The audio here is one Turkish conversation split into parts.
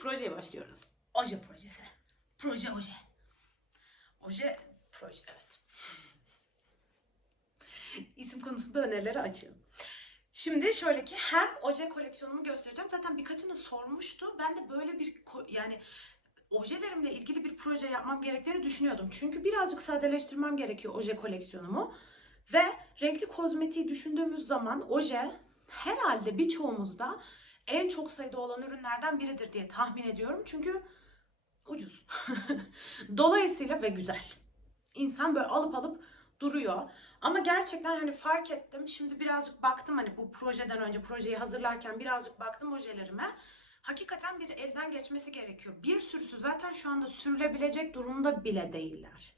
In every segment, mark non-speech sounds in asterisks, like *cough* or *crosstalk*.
projeye başlıyoruz. Oje projesi. Proje oje. Oje proje evet. *laughs* İsim konusunda önerileri açığım. Şimdi şöyle ki hem oje koleksiyonumu göstereceğim. Zaten birkaçını sormuştu. Ben de böyle bir yani ojelerimle ilgili bir proje yapmam gerektiğini düşünüyordum. Çünkü birazcık sadeleştirmem gerekiyor oje koleksiyonumu. Ve renkli kozmetiği düşündüğümüz zaman oje herhalde birçoğumuzda en çok sayıda olan ürünlerden biridir diye tahmin ediyorum. Çünkü ucuz. *laughs* Dolayısıyla ve güzel. İnsan böyle alıp alıp duruyor. Ama gerçekten hani fark ettim. Şimdi birazcık baktım hani bu projeden önce projeyi hazırlarken birazcık baktım ojelerime. Hakikaten bir elden geçmesi gerekiyor. Bir sürüsü zaten şu anda sürülebilecek durumda bile değiller.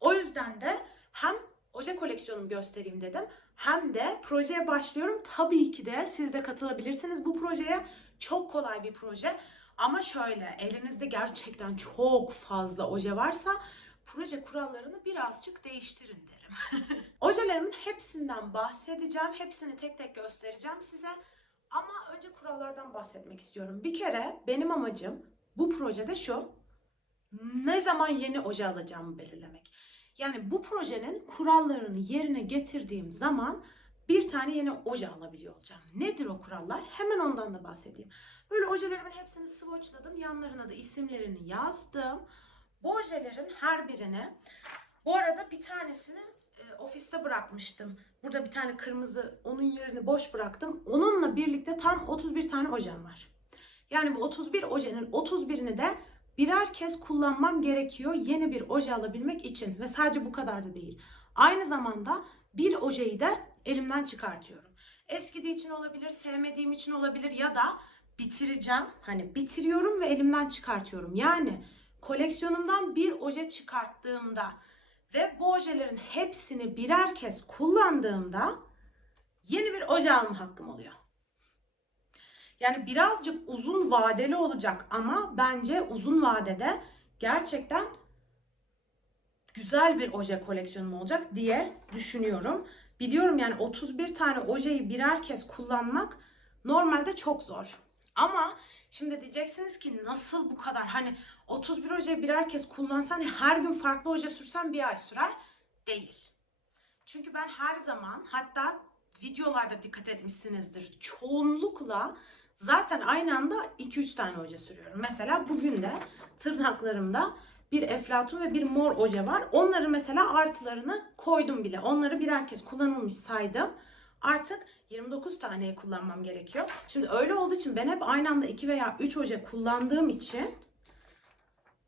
O yüzden de hem oje koleksiyonumu göstereyim dedim. Hem de projeye başlıyorum. Tabii ki de siz de katılabilirsiniz bu projeye. Çok kolay bir proje. Ama şöyle elinizde gerçekten çok fazla oje varsa proje kurallarını birazcık değiştirin derim. *laughs* Ojelerimin hepsinden bahsedeceğim. Hepsini tek tek göstereceğim size. Ama önce kurallardan bahsetmek istiyorum. Bir kere benim amacım bu projede şu. Ne zaman yeni oje alacağımı belirlemek. Yani bu projenin kurallarını yerine getirdiğim zaman bir tane yeni oje alabiliyor olacağım. Nedir o kurallar? Hemen ondan da bahsedeyim. Böyle ojelerimin hepsini swatchladım. Yanlarına da isimlerini yazdım. Bu ojelerin her birini bu arada bir tanesini e, ofiste bırakmıştım. Burada bir tane kırmızı onun yerini boş bıraktım. Onunla birlikte tam 31 tane ojem var. Yani bu 31 ojenin 31'ini de birer kez kullanmam gerekiyor yeni bir oje alabilmek için ve sadece bu kadar da değil. Aynı zamanda bir ojeyi de elimden çıkartıyorum. Eskidiği için olabilir, sevmediğim için olabilir ya da bitireceğim. Hani bitiriyorum ve elimden çıkartıyorum. Yani koleksiyonumdan bir oje çıkarttığımda ve bu ojelerin hepsini birer kez kullandığımda yeni bir oje alma hakkım oluyor. Yani birazcık uzun vadeli olacak ama bence uzun vadede gerçekten güzel bir oje koleksiyonum olacak diye düşünüyorum. Biliyorum yani 31 tane ojeyi birer kez kullanmak normalde çok zor. Ama şimdi diyeceksiniz ki nasıl bu kadar hani 31 ojeyi birer kez kullansan her gün farklı oje sürsen bir ay sürer. Değil. Çünkü ben her zaman hatta videolarda dikkat etmişsinizdir. Çoğunlukla zaten aynı anda 2-3 tane oje sürüyorum. Mesela bugün de tırnaklarımda bir eflatun ve bir mor oje var. Onları mesela artılarını koydum bile. Onları birer kez kullanılmış saydım. Artık 29 taneyi kullanmam gerekiyor. Şimdi öyle olduğu için ben hep aynı anda 2 veya 3 oje kullandığım için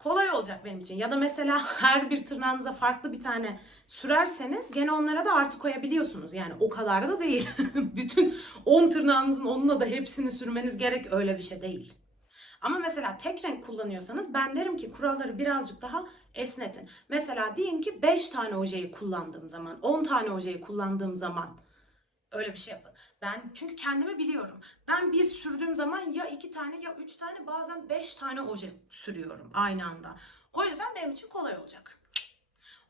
kolay olacak benim için. Ya da mesela *laughs* her bir tırnağınıza farklı bir tane sürerseniz gene onlara da artı koyabiliyorsunuz. Yani o kadar da değil. *laughs* Bütün 10 tırnağınızın onunla da hepsini sürmeniz gerek öyle bir şey değil. Ama mesela tek renk kullanıyorsanız ben derim ki kuralları birazcık daha esnetin. Mesela deyin ki 5 tane ojeyi kullandığım zaman, 10 tane ojeyi kullandığım zaman öyle bir şey yapın. Ben çünkü kendimi biliyorum. Ben bir sürdüğüm zaman ya 2 tane ya 3 tane bazen 5 tane oje sürüyorum aynı anda. O yüzden benim için kolay olacak.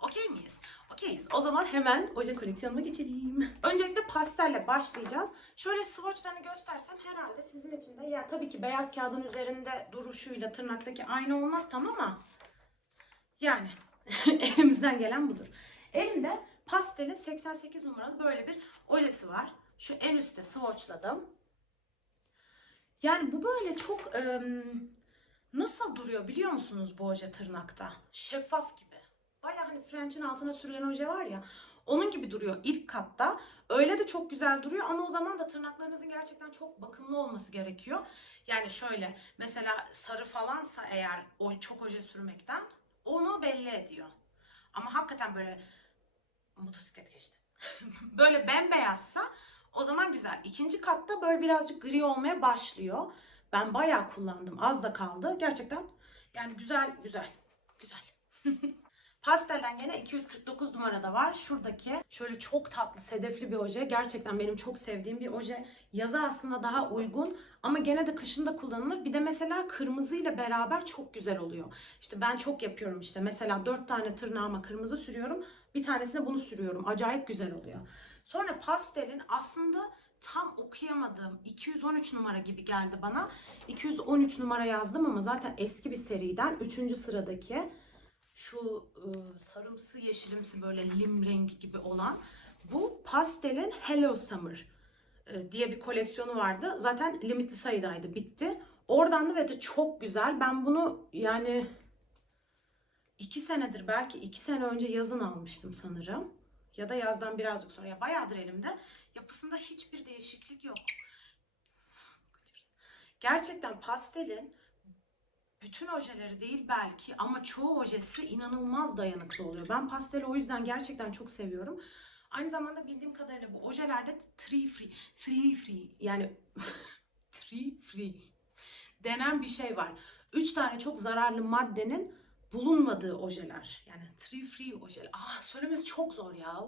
Okey miyiz? Okeyiz. O zaman hemen oje koleksiyonuma geçelim. Öncelikle pastelle başlayacağız. Şöyle swatchlarını göstersem herhalde sizin için de ya tabii ki beyaz kağıdın üzerinde duruşuyla tırnaktaki aynı olmaz tam ama yani *laughs* elimizden gelen budur. Elimde pastelin 88 numaralı böyle bir ojesi var. Şu en üstte swatchladım. Yani bu böyle çok em, nasıl duruyor biliyor musunuz bu oje tırnakta? Şeffaf gibi. Baya hani French'in altına sürülen oje var ya. Onun gibi duruyor ilk katta. Öyle de çok güzel duruyor ama o zaman da tırnaklarınızın gerçekten çok bakımlı olması gerekiyor. Yani şöyle mesela sarı falansa eğer o çok oje sürmekten onu belli ediyor. Ama hakikaten böyle motosiklet geçti. *laughs* böyle bembeyazsa o zaman güzel. İkinci katta böyle birazcık gri olmaya başlıyor. Ben bayağı kullandım. Az da kaldı. Gerçekten yani güzel güzel. Güzel. *laughs* Pastelden gene 249 numarada var. Şuradaki şöyle çok tatlı sedefli bir oje. Gerçekten benim çok sevdiğim bir oje. Yaza aslında daha uygun ama gene de kışın da kullanılır. Bir de mesela kırmızı ile beraber çok güzel oluyor. İşte ben çok yapıyorum işte. Mesela 4 tane tırnağıma kırmızı sürüyorum. Bir tanesine bunu sürüyorum. Acayip güzel oluyor. Sonra pastelin aslında tam okuyamadığım 213 numara gibi geldi bana. 213 numara yazdım ama zaten eski bir seriden 3. sıradaki şu e, sarımsı yeşilimsi böyle lim rengi gibi olan bu pastelin Hello Summer e, diye bir koleksiyonu vardı. Zaten limitli sayıdaydı bitti. Oradan da ve de çok güzel. Ben bunu yani iki senedir belki iki sene önce yazın almıştım sanırım. Ya da yazdan birazcık sonra. Ya bayağıdır elimde. Yapısında hiçbir değişiklik yok. Gerçekten pastelin bütün ojeleri değil belki ama çoğu ojesi inanılmaz dayanıklı oluyor. Ben pasteli o yüzden gerçekten çok seviyorum. Aynı zamanda bildiğim kadarıyla bu ojelerde tree free, free free yani *laughs* tree free denen bir şey var. Üç tane çok zararlı maddenin bulunmadığı ojeler. Yani tree free ojeler. Ah söylemesi çok zor ya.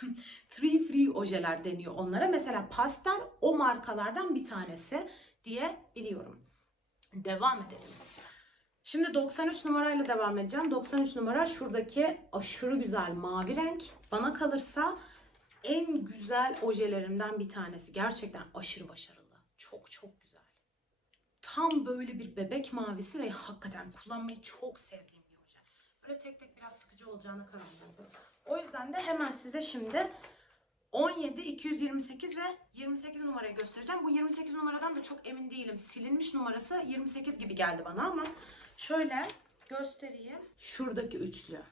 *laughs* tree free ojeler deniyor onlara. Mesela pastel o markalardan bir tanesi diye biliyorum. Devam edelim. Şimdi 93 numarayla devam edeceğim. 93 numara şuradaki aşırı güzel mavi renk. Bana kalırsa en güzel ojelerimden bir tanesi. Gerçekten aşırı başarılı. Çok çok. Tam böyle bir bebek mavisi ve hakikaten kullanmayı çok sevdiğim bir oje. Böyle tek tek biraz sıkıcı olacağına karar verdim. O yüzden de hemen size şimdi 17, 228 ve 28 numarayı göstereceğim. Bu 28 numaradan da çok emin değilim. Silinmiş numarası 28 gibi geldi bana ama şöyle göstereyim. Şuradaki üçlü.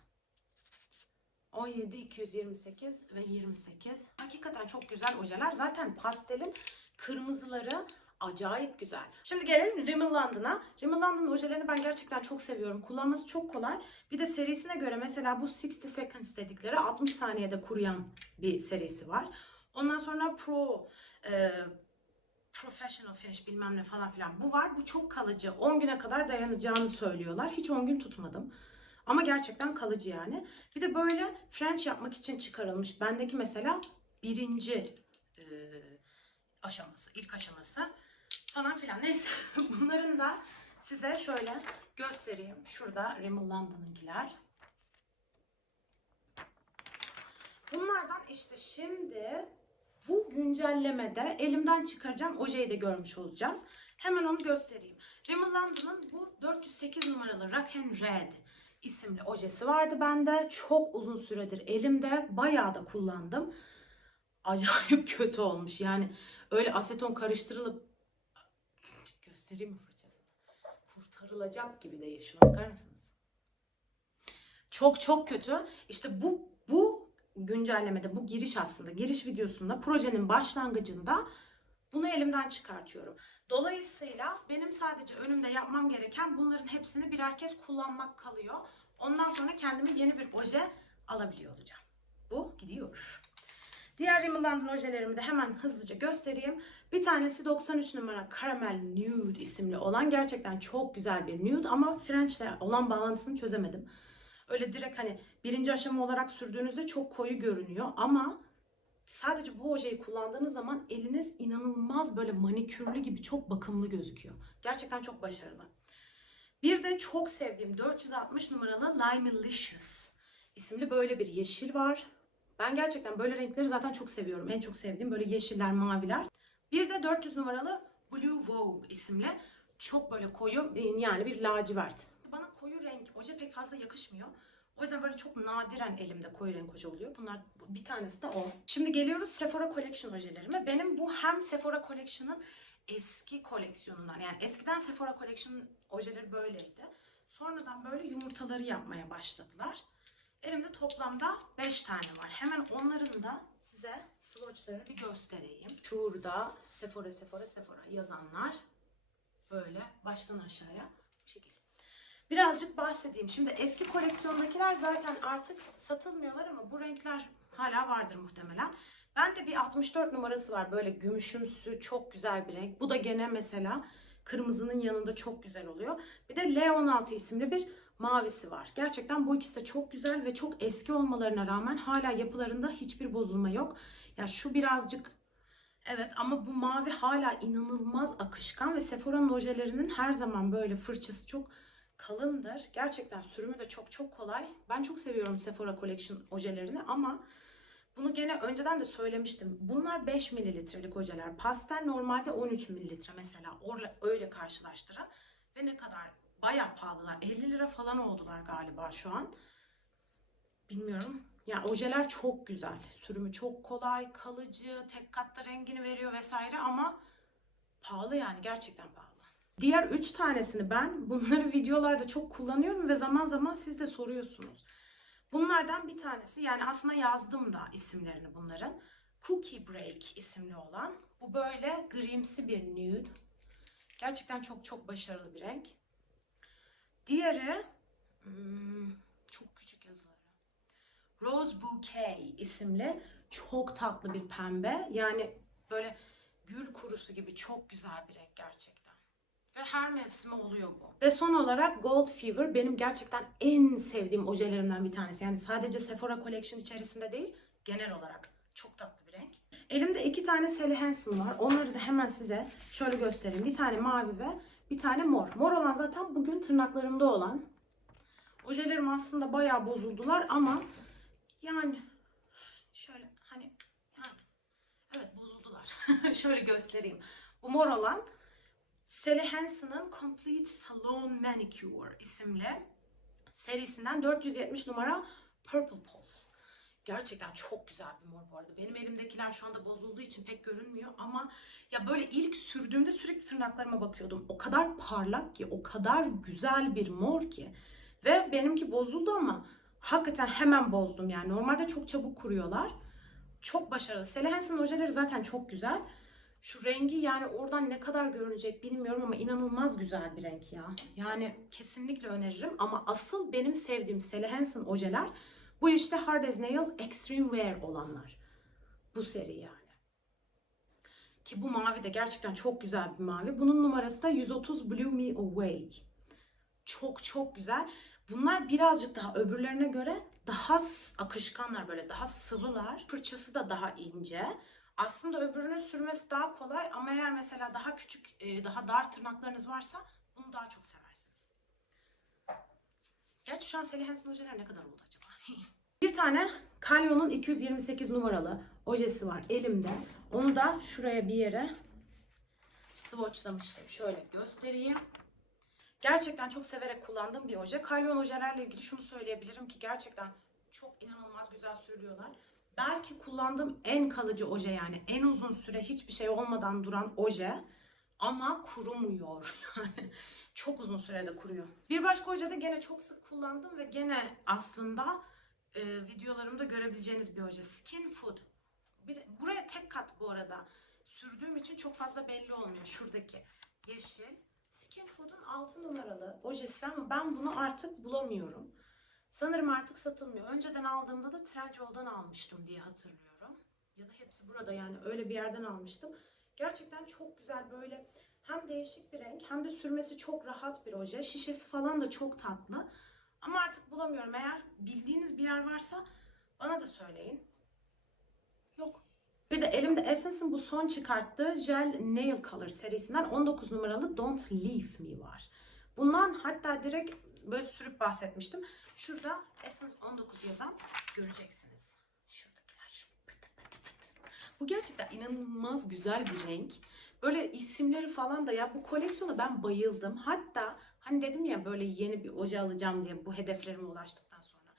17, 228 ve 28. Hakikaten çok güzel ojeler. Zaten pastelin kırmızıları acayip güzel. Şimdi gelelim Rimmel London'a. Rimmel London ojelerini ben gerçekten çok seviyorum. Kullanması çok kolay. Bir de serisine göre mesela bu 60 seconds dedikleri 60 saniyede kuruyan bir serisi var. Ondan sonra Pro e, Professional Finish bilmem ne falan filan bu var. Bu çok kalıcı. 10 güne kadar dayanacağını söylüyorlar. Hiç 10 gün tutmadım. Ama gerçekten kalıcı yani. Bir de böyle French yapmak için çıkarılmış. Bendeki mesela birinci e, aşaması, ilk aşaması falan filan. Neyse *laughs* bunların da size şöyle göstereyim. Şurada Rimmel London'ınkiler. Bunlardan işte şimdi bu güncellemede elimden çıkaracağım ojeyi de görmüş olacağız. Hemen onu göstereyim. Rimmel London'ın bu 408 numaralı Rock and Red isimli ojesi vardı bende. Çok uzun süredir elimde. Bayağı da kullandım. Acayip *laughs* kötü olmuş. Yani öyle aseton karıştırılıp göstereyim mi fırçasını? Kurtarılacak gibi değil. Şuna bakar mısınız? Çok çok kötü. İşte bu bu güncellemede bu giriş aslında giriş videosunda projenin başlangıcında bunu elimden çıkartıyorum. Dolayısıyla benim sadece önümde yapmam gereken bunların hepsini birer kez kullanmak kalıyor. Ondan sonra kendime yeni bir oje alabiliyor olacağım. Bu gidiyor. Diğer Rimmel London ojelerimi de hemen hızlıca göstereyim. Bir tanesi 93 numara Caramel Nude isimli olan gerçekten çok güzel bir nude ama French'le olan bağlantısını çözemedim. Öyle direkt hani birinci aşama olarak sürdüğünüzde çok koyu görünüyor ama sadece bu ojeyi kullandığınız zaman eliniz inanılmaz böyle manikürlü gibi çok bakımlı gözüküyor. Gerçekten çok başarılı. Bir de çok sevdiğim 460 numaralı Limelicious isimli böyle bir yeşil var. Ben gerçekten böyle renkleri zaten çok seviyorum. En çok sevdiğim böyle yeşiller, maviler. Bir de 400 numaralı Blue Vogue isimli çok böyle koyu yani bir lacivert. Bana koyu renk oje pek fazla yakışmıyor. O yüzden böyle çok nadiren elimde koyu renk oje oluyor. Bunlar bir tanesi de o. Şimdi geliyoruz Sephora Collection ojelerime. Benim bu hem Sephora Collection'ın eski koleksiyonundan yani eskiden Sephora Collection ojeleri böyleydi. Sonradan böyle yumurtaları yapmaya başladılar. Elimde toplamda 5 tane var. Hemen onların da size swatchlarını bir göstereyim. Şurada Sephora, Sephora, Sephora yazanlar böyle baştan aşağıya bu şekilde. Birazcık bahsedeyim. Şimdi eski koleksiyondakiler zaten artık satılmıyorlar ama bu renkler hala vardır muhtemelen. Ben de bir 64 numarası var. Böyle gümüşümsü çok güzel bir renk. Bu da gene mesela kırmızının yanında çok güzel oluyor. Bir de L16 isimli bir mavisi var. Gerçekten bu ikisi de çok güzel ve çok eski olmalarına rağmen hala yapılarında hiçbir bozulma yok. Ya şu birazcık evet ama bu mavi hala inanılmaz akışkan ve Sephora'nın ojelerinin her zaman böyle fırçası çok kalındır. Gerçekten sürümü de çok çok kolay. Ben çok seviyorum Sephora Collection ojelerini ama Bunu gene önceden de söylemiştim. Bunlar 5 mililitrelik ojeler. Pastel normalde 13 mililitre mesela. Orla, öyle karşılaştırın. Ve ne kadar bayağı pahalılar. 50 lira falan oldular galiba şu an. Bilmiyorum. Ya ojeler çok güzel. Sürümü çok kolay, kalıcı, tek katta rengini veriyor vesaire ama pahalı yani gerçekten pahalı. Diğer üç tanesini ben bunları *laughs* videolarda çok kullanıyorum ve zaman zaman siz de soruyorsunuz. Bunlardan bir tanesi yani aslında yazdım da isimlerini bunların. Cookie Break isimli olan. Bu böyle grimsi bir nude. Gerçekten çok çok başarılı bir renk. Diğeri hmm, çok küçük yazıları. Rose Bouquet isimli çok tatlı bir pembe. Yani böyle gül kurusu gibi çok güzel bir renk gerçekten. Ve her mevsimi oluyor bu. Ve son olarak Gold Fever benim gerçekten en sevdiğim ojelerimden bir tanesi. Yani sadece Sephora Collection içerisinde değil, genel olarak çok tatlı bir renk. Elimde iki tane Sally Hansen var. Onları da hemen size şöyle göstereyim. Bir tane mavi ve bir tane mor. Mor olan zaten bugün tırnaklarımda olan. Ojelerim aslında bayağı bozuldular ama yani şöyle hani yani evet bozuldular. *laughs* şöyle göstereyim. Bu mor olan Sally Hansen'ın Complete Salon Manicure isimli serisinden 470 numara Purple Pose. Gerçekten çok güzel bir mor bu arada. Benim elimdekiler şu anda bozulduğu için pek görünmüyor ama ya böyle ilk sürdüğümde sürekli tırnaklarıma bakıyordum. O kadar parlak ki, o kadar güzel bir mor ki. Ve benimki bozuldu ama hakikaten hemen bozdum yani. Normalde çok çabuk kuruyorlar. Çok başarılı. Sally Hansen ojeleri zaten çok güzel. Şu rengi yani oradan ne kadar görünecek bilmiyorum ama inanılmaz güzel bir renk ya. Yani kesinlikle öneririm ama asıl benim sevdiğim Sally Hansen ojeler bu işte Hard as Nails Extreme Wear olanlar. Bu seri yani. Ki bu mavi de gerçekten çok güzel bir mavi. Bunun numarası da 130 Blew Me Away. Çok çok güzel. Bunlar birazcık daha öbürlerine göre daha akışkanlar böyle daha sıvılar. Fırçası da daha ince. Aslında öbürünün sürmesi daha kolay ama eğer mesela daha küçük, e, daha dar tırnaklarınız varsa bunu daha çok seversiniz. Gerçi şu an Sally Hansen ne kadar oldu? Bir tane Calyon'un 228 numaralı ojesi var elimde. Onu da şuraya bir yere swatchlamıştım. Şöyle göstereyim. Gerçekten çok severek kullandığım bir oje. Kalyon ojelerle ilgili şunu söyleyebilirim ki gerçekten çok inanılmaz güzel sürülüyorlar. Belki kullandığım en kalıcı oje yani en uzun süre hiçbir şey olmadan duran oje ama kurumuyor. *laughs* Çok uzun sürede kuruyor. Bir başka oje de gene çok sık kullandım ve gene aslında e, videolarımda görebileceğiniz bir oje. Skin Food. Bir buraya tek kat bu arada. Sürdüğüm için çok fazla belli olmuyor. Şuradaki yeşil. Skin Food'un 6 numaralı ojesi ama ben bunu artık bulamıyorum. Sanırım artık satılmıyor. Önceden aldığımda da Trendyol'dan almıştım diye hatırlıyorum. Ya da hepsi burada yani öyle bir yerden almıştım. Gerçekten çok güzel böyle hem değişik bir renk hem de sürmesi çok rahat bir oje. Şişesi falan da çok tatlı. Ama artık bulamıyorum. Eğer bildiğiniz bir yer varsa bana da söyleyin. Yok. Bir de elimde Essence'ın bu son çıkarttığı Gel Nail Color serisinden 19 numaralı Don't Leave Me var. Bundan hatta direkt böyle sürüp bahsetmiştim. Şurada Essence 19 yazan göreceksiniz. Şuradakiler. Pıt pıt pıt. Bu gerçekten inanılmaz güzel bir renk. Böyle isimleri falan da ya bu koleksiyona ben bayıldım. Hatta hani dedim ya böyle yeni bir oje alacağım diye bu hedeflerime ulaştıktan sonra.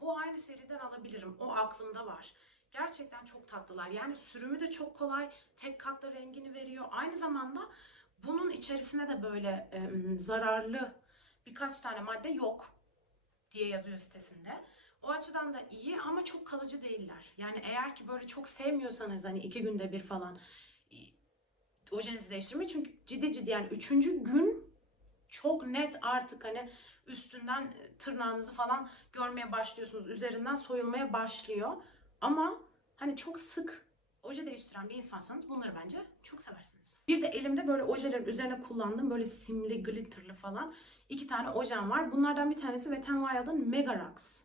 Bu aynı seriden alabilirim. O aklımda var. Gerçekten çok tatlılar. Yani sürümü de çok kolay. Tek katlı rengini veriyor. Aynı zamanda bunun içerisine de böyle em, zararlı birkaç tane madde yok diye yazıyor sitesinde. O açıdan da iyi ama çok kalıcı değiller. Yani eğer ki böyle çok sevmiyorsanız hani iki günde bir falan e, ojenizi değiştirmeyi çünkü ciddi ciddi yani üçüncü gün çok net artık hani üstünden e, tırnağınızı falan görmeye başlıyorsunuz. Üzerinden soyulmaya başlıyor. Ama hani çok sık oje değiştiren bir insansanız bunları bence çok seversiniz. Bir de elimde böyle ojelerin üzerine kullandığım böyle simli, glitterlı falan iki tane ojem var. Bunlardan bir tanesi Wet n Wild'ın Mega Rocks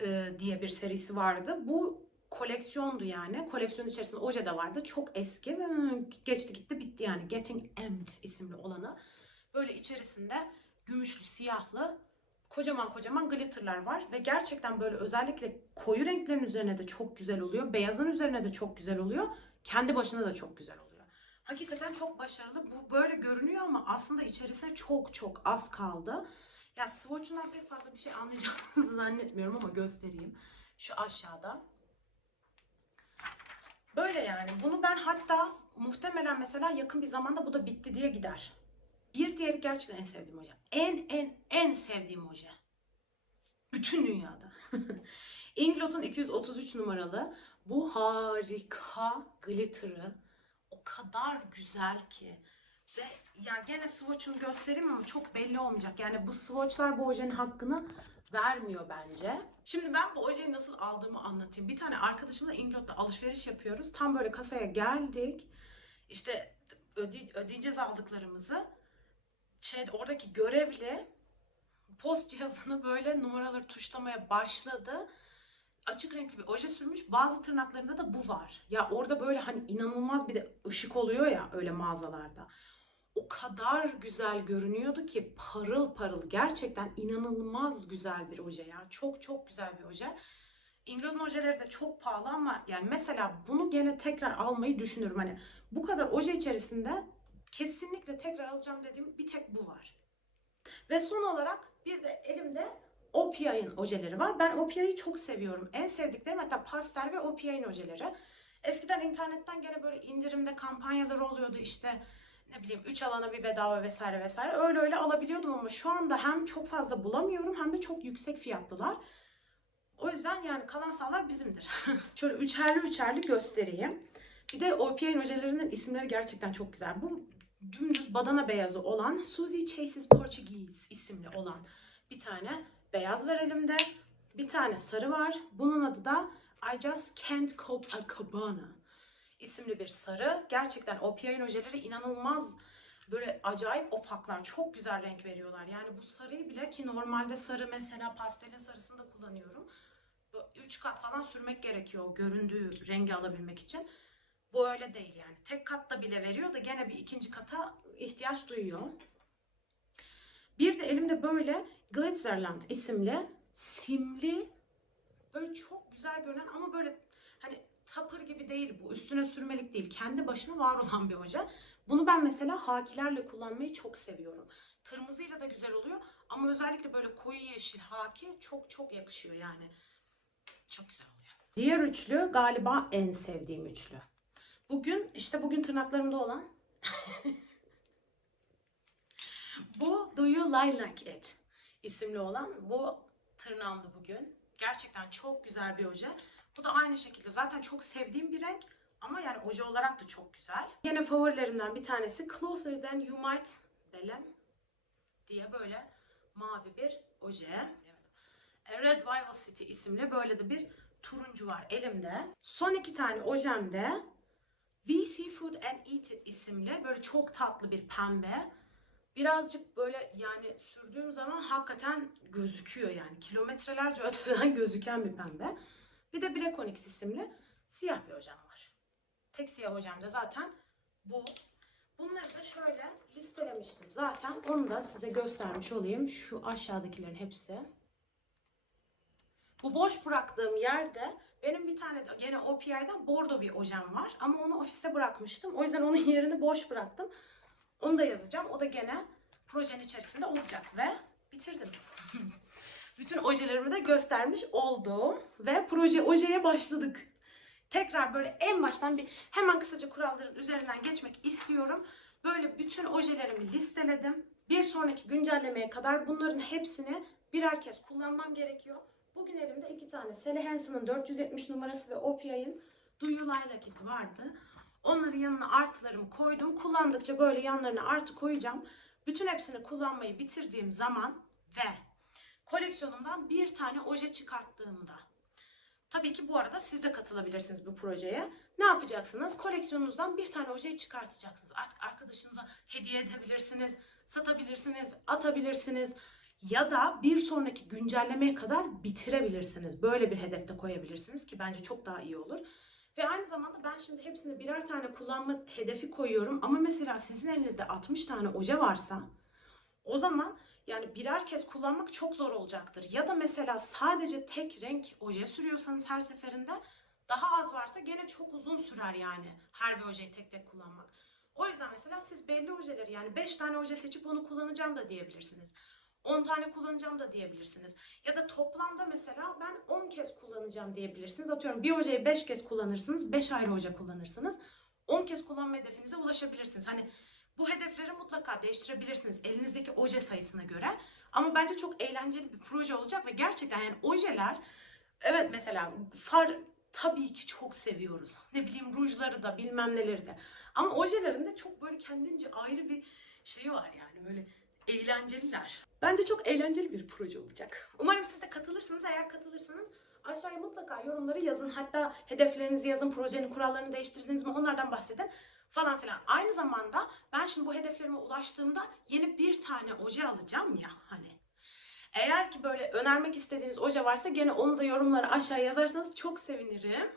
e, diye bir serisi vardı. Bu koleksiyondu yani. Koleksiyonun içerisinde oje de vardı. Çok eski ve geçti gitti bitti yani. Getting Emmed isimli olanı. Böyle içerisinde gümüşlü, siyahlı kocaman kocaman glitterlar var ve gerçekten böyle özellikle koyu renklerin üzerine de çok güzel oluyor. Beyazın üzerine de çok güzel oluyor. Kendi başına da çok güzel oluyor. Hakikaten çok başarılı. Bu böyle görünüyor ama aslında içerisine çok çok az kaldı. Ya swatch'undan pek fazla bir şey anlayacağınızı *laughs* zannetmiyorum ama göstereyim. Şu aşağıda. Böyle yani. Bunu ben hatta muhtemelen mesela yakın bir zamanda bu da bitti diye gider. Bir diğeri gerçekten en sevdiğim hoca. En en en sevdiğim hoca. Bütün dünyada. *laughs* Inglot'un 233 numaralı bu harika glitter'ı o kadar güzel ki. Ve ya gene swatch'unu göstereyim ama çok belli olmayacak. Yani bu swatch'lar bu ojenin hakkını vermiyor bence. Şimdi ben bu ojeyi nasıl aldığımı anlatayım. Bir tane arkadaşımla Inglot'ta alışveriş yapıyoruz. Tam böyle kasaya geldik. İşte öde- ödeyeceğiz aldıklarımızı. Şey, oradaki görevli post cihazını böyle numaraları tuşlamaya başladı. Açık renkli bir oje sürmüş. Bazı tırnaklarında da bu var. Ya orada böyle hani inanılmaz bir de ışık oluyor ya öyle mağazalarda. O kadar güzel görünüyordu ki parıl parıl. Gerçekten inanılmaz güzel bir oje ya. Çok çok güzel bir oje. Inglot'un ojeleri de çok pahalı ama yani mesela bunu gene tekrar almayı düşünürüm. Hani bu kadar oje içerisinde kesinlikle tekrar alacağım dediğim bir tek bu var. Ve son olarak bir de elimde OPI'nin ojeleri var. Ben OPI'yi çok seviyorum. En sevdiklerim hatta pastel ve OPI'nin ojeleri. Eskiden internetten gene böyle indirimde kampanyalar oluyordu işte ne bileyim 3 alana bir bedava vesaire vesaire. Öyle öyle alabiliyordum ama şu anda hem çok fazla bulamıyorum hem de çok yüksek fiyatlılar. O yüzden yani kalan sağlar bizimdir. *laughs* Şöyle üçerli üçerli göstereyim. Bir de OPI'nin ojelerinin isimleri gerçekten çok güzel. Bu dümdüz badana beyazı olan Suzy Chases Portuguese isimli olan bir tane beyaz var elimde. Bir tane sarı var. Bunun adı da I Just Can't Cope a Cabana isimli bir sarı. Gerçekten OPI'nin ojeleri inanılmaz böyle acayip opaklar. Çok güzel renk veriyorlar. Yani bu sarıyı bile ki normalde sarı mesela pastelin sarısını da kullanıyorum. 3 kat falan sürmek gerekiyor o göründüğü rengi alabilmek için. Bu öyle değil yani. Tek katta bile veriyor da gene bir ikinci kata ihtiyaç duyuyor. Bir de elimde böyle Glitzerland isimli simli böyle çok güzel görünen ama böyle hani tapır gibi değil bu. Üstüne sürmelik değil. Kendi başına var olan bir hoca. Bunu ben mesela hakilerle kullanmayı çok seviyorum. Kırmızıyla da güzel oluyor ama özellikle böyle koyu yeşil haki çok çok yakışıyor yani. Çok güzel oluyor. Diğer üçlü galiba en sevdiğim üçlü. Bugün işte bugün tırnaklarımda olan bu Do You Like It isimli olan bu tırnağımda bugün. Gerçekten çok güzel bir oje. Bu da aynı şekilde zaten çok sevdiğim bir renk ama yani oje olarak da çok güzel. Yine favorilerimden bir tanesi Closer Than You Might Bellem diye böyle mavi bir oje. Red Vival City isimli böyle de bir turuncu var elimde. Son iki tane ojemde We Seafood and Eat It isimli böyle çok tatlı bir pembe. Birazcık böyle yani sürdüğüm zaman hakikaten gözüküyor yani. Kilometrelerce öteden *laughs* gözüken bir pembe. Bir de Black Onyx isimli siyah bir hocam var. Tek siyah hocam da zaten bu. Bunları da şöyle listelemiştim zaten. Onu da size göstermiş olayım. Şu aşağıdakilerin hepsi. Bu boş bıraktığım yerde benim bir tane de gene OPI'den bordo bir ojem var. Ama onu ofiste bırakmıştım. O yüzden onun *laughs* yerini boş bıraktım. Onu da yazacağım. O da gene projenin içerisinde olacak ve bitirdim. *laughs* Bütün ojelerimi de göstermiş oldum ve proje ojeye başladık. Tekrar böyle en baştan bir hemen kısaca kuralların üzerinden geçmek istiyorum. Böyle bütün ojelerimi listeledim. Bir sonraki güncellemeye kadar bunların hepsini birer kez kullanmam gerekiyor. Bugün elimde iki tane Sally Hansen'ın 470 numarası ve OPI'nin Do You Like It vardı. Onların yanına artılarımı koydum. Kullandıkça böyle yanlarına artı koyacağım. Bütün hepsini kullanmayı bitirdiğim zaman ve koleksiyonumdan bir tane oje çıkarttığımda Tabii ki bu arada siz de katılabilirsiniz bu projeye. Ne yapacaksınız? Koleksiyonunuzdan bir tane ojeyi çıkartacaksınız. Artık arkadaşınıza hediye edebilirsiniz, satabilirsiniz, atabilirsiniz ya da bir sonraki güncellemeye kadar bitirebilirsiniz. Böyle bir hedefte koyabilirsiniz ki bence çok daha iyi olur. Ve aynı zamanda ben şimdi hepsini birer tane kullanma hedefi koyuyorum ama mesela sizin elinizde 60 tane oje varsa o zaman yani birer kez kullanmak çok zor olacaktır. Ya da mesela sadece tek renk oje sürüyorsanız her seferinde daha az varsa gene çok uzun sürer yani her bir ojeyi tek tek kullanmak. O yüzden mesela siz belli ojeleri yani 5 tane oje seçip onu kullanacağım da diyebilirsiniz. 10 tane kullanacağım da diyebilirsiniz. Ya da toplamda mesela ben 10 kez kullanacağım diyebilirsiniz. Atıyorum bir ojeyi 5 kez kullanırsınız, 5 ayrı oje kullanırsınız. 10 kez kullanma hedefinize ulaşabilirsiniz. Hani bu hedefleri mutlaka değiştirebilirsiniz elinizdeki oje sayısına göre. Ama bence çok eğlenceli bir proje olacak ve gerçekten yani ojeler evet mesela far tabii ki çok seviyoruz. Ne bileyim rujları da bilmem neleri de. Ama ojelerin de çok böyle kendince ayrı bir şeyi var yani böyle eğlenceliler. Bence çok eğlenceli bir proje olacak. Umarım siz de katılırsınız. Eğer katılırsanız aşağıya mutlaka yorumları yazın. Hatta hedeflerinizi yazın, projenin kurallarını değiştirdiniz mi onlardan bahsedin falan filan. Aynı zamanda ben şimdi bu hedeflerime ulaştığımda yeni bir tane oje alacağım ya hani. Eğer ki böyle önermek istediğiniz oje varsa gene onu da yorumlara aşağı yazarsanız çok sevinirim.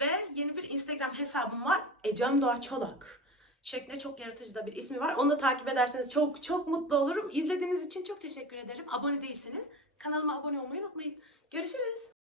Ve yeni bir Instagram hesabım var. Ecem Doğa Çolak. Şeklinde çok yaratıcı da bir ismi var. Onu da takip ederseniz çok çok mutlu olurum. İzlediğiniz için çok teşekkür ederim. Abone değilseniz kanalıma abone olmayı unutmayın. Görüşürüz.